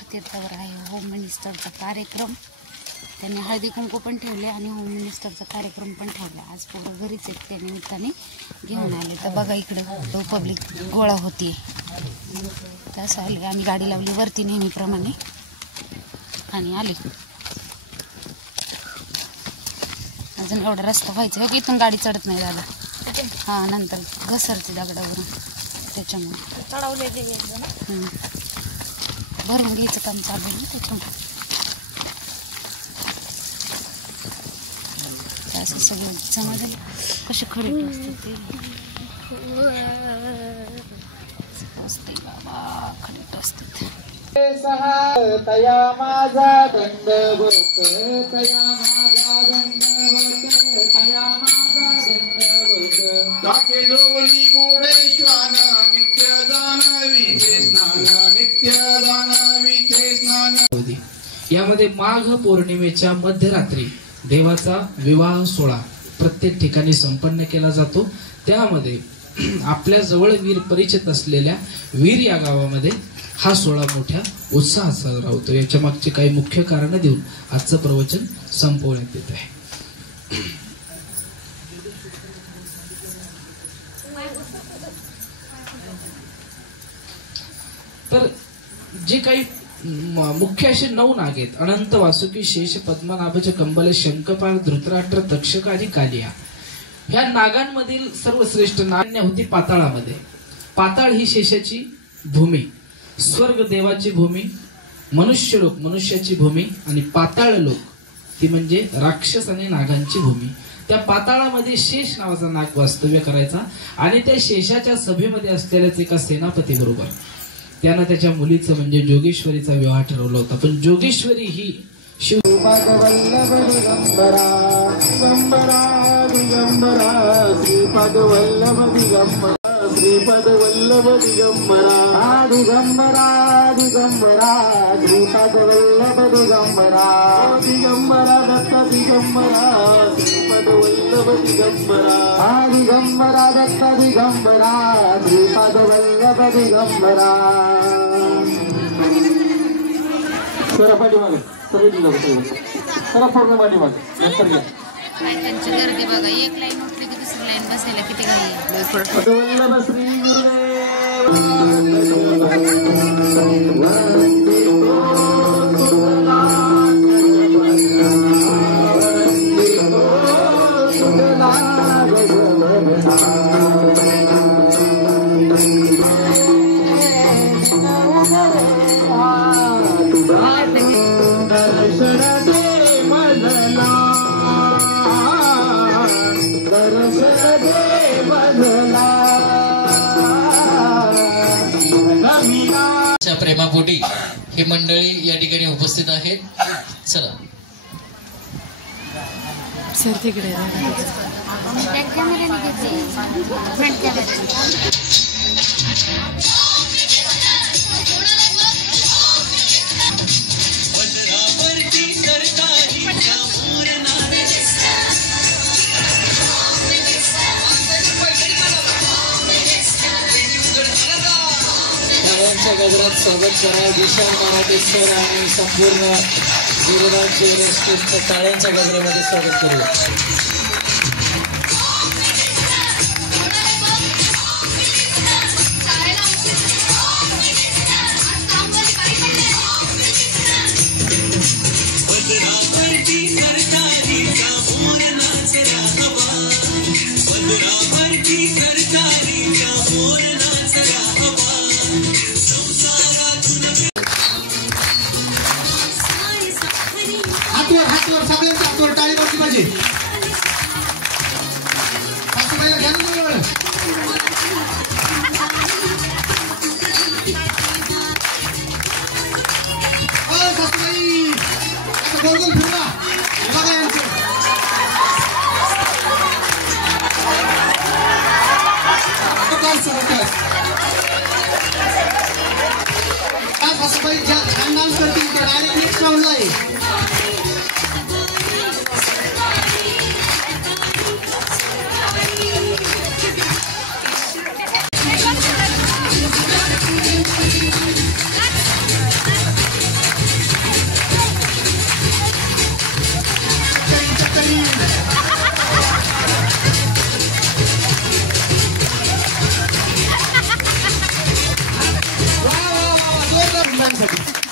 तीर्थावर आहे होम मिनिस्टरचा कार्यक्रम. त्यांनी हळदी कुंकू पण ठेवले आणि होम मिनिस्टरचा कार्यक्रम पण ठेवला. आज पोरं घरीच आहेत त्या निमित्ताने घेऊन आले. तर बघा इकडं पब्लिक गोळा होती. तसं आले आम्ही गाडी लावली वरती नेहमीप्रमाणे आणि आले. अजून एवढा रस्ता व्हायचा हो की इथून गाडी चढत नाही दादा. हां नंतर घसरते दगडावरून त्याच्यामुळे चढवले भरून घ्यायचं काम चालू आहे त्याच्यामुळे. असं सगळं जमा झालं. कशी खरी असते ते बाबा खरीट असते. तया माझा दंडवत तया माझा दंडवत तया माझा दंडवत काके जोली पुढे श्वान नित्य जाणवी ते स्नान नित्य जाणवी ते स्नान. यामध्ये माघ पौर्णिमेच्या मध्यरात्री देवाचा विवाह सोहळा प्रत्येक ठिकाणी संपन्न केला जातो. त्यामध्ये आपल्या जवळ वीर परिचित असलेल्या वीर या गावामध्ये हा सोहळा मोठ्या उत्साहात साजरा होतो. याच्या मागचे काही मुख्य कारण देऊन आजचं प्रवचन संपवण्यात येत आहे. तर जे काही मुख्य असे 9 नाग आहेत. अनंत, वासुकी, शेष, पद्मनाभज, कंबल, शंखपाळ, धृतराष्ट्र, तक्षक आणि कालिया. ह्या नागांमधील सर्वश्रेष्ठ नाग होती पाताळामध्ये. पाताळ ही शेषाची भूमी, स्वर्ग देवाची भूमी, मनुष्यलोक मनुष्याची भूमी आणि पाताळ लोक ती म्हणजे राक्षस आणि नागांची भूमी. त्या पाताळामध्ये शेष नावाचा नाग वास्तव्य करायचा आणि त्या शेषाच्या सभेमध्ये असलेल्याच एका सेनापती बरोबर त्यानं त्याच्या मुलीचं म्हणजे जोगेश्वरीचा विवाह ठरवला होता. पण जोगेश्वरी ही श्रीपदवल्लभ दिगंबरा दिगंबरा दिगंबरा श्रीपदवल्लभ दिगंबरा श्रीपदवल्लभ दिगंबरा दिगंबरा दिगंबरा श्रीपदवल्लभ दिगंबरा दिगंबरा दत्त दिगंबरा श्रीपदवल्लभ दिगंबरा दिगंबरा दत्त दिगंबरा श्रीपदवल्लभ दिगंबरा. सर पाठीमागे सगळे दिलं सर पूर्ण पाठीमागे नंतर घ्या. त्यांची गर्दी बघा. एक लाईन उठली की दुसरी लाईन बसायला किती घाई आहे. प्रेमापोटी ही मंडळी या ठिकाणी उपस्थित आहेत. चला सर तिकडे गजरात स्वागत करा. विशाल मराठे सर आणि संपूर्ण विरोधांचे टाळ्यांच्या गजरामध्ये स्वागत करूया. हातवर सगळ्यांच्या हातवर टाळी बसली पाहिजे. सासूबाईला घ्या ना जवळ. सासूबाई गोल गोल फिरवा बघा यांचं. सासूबाई छान डान्स करतील डायरेक्ट नेक्स्ट राऊंडला आहे. नागांसाठी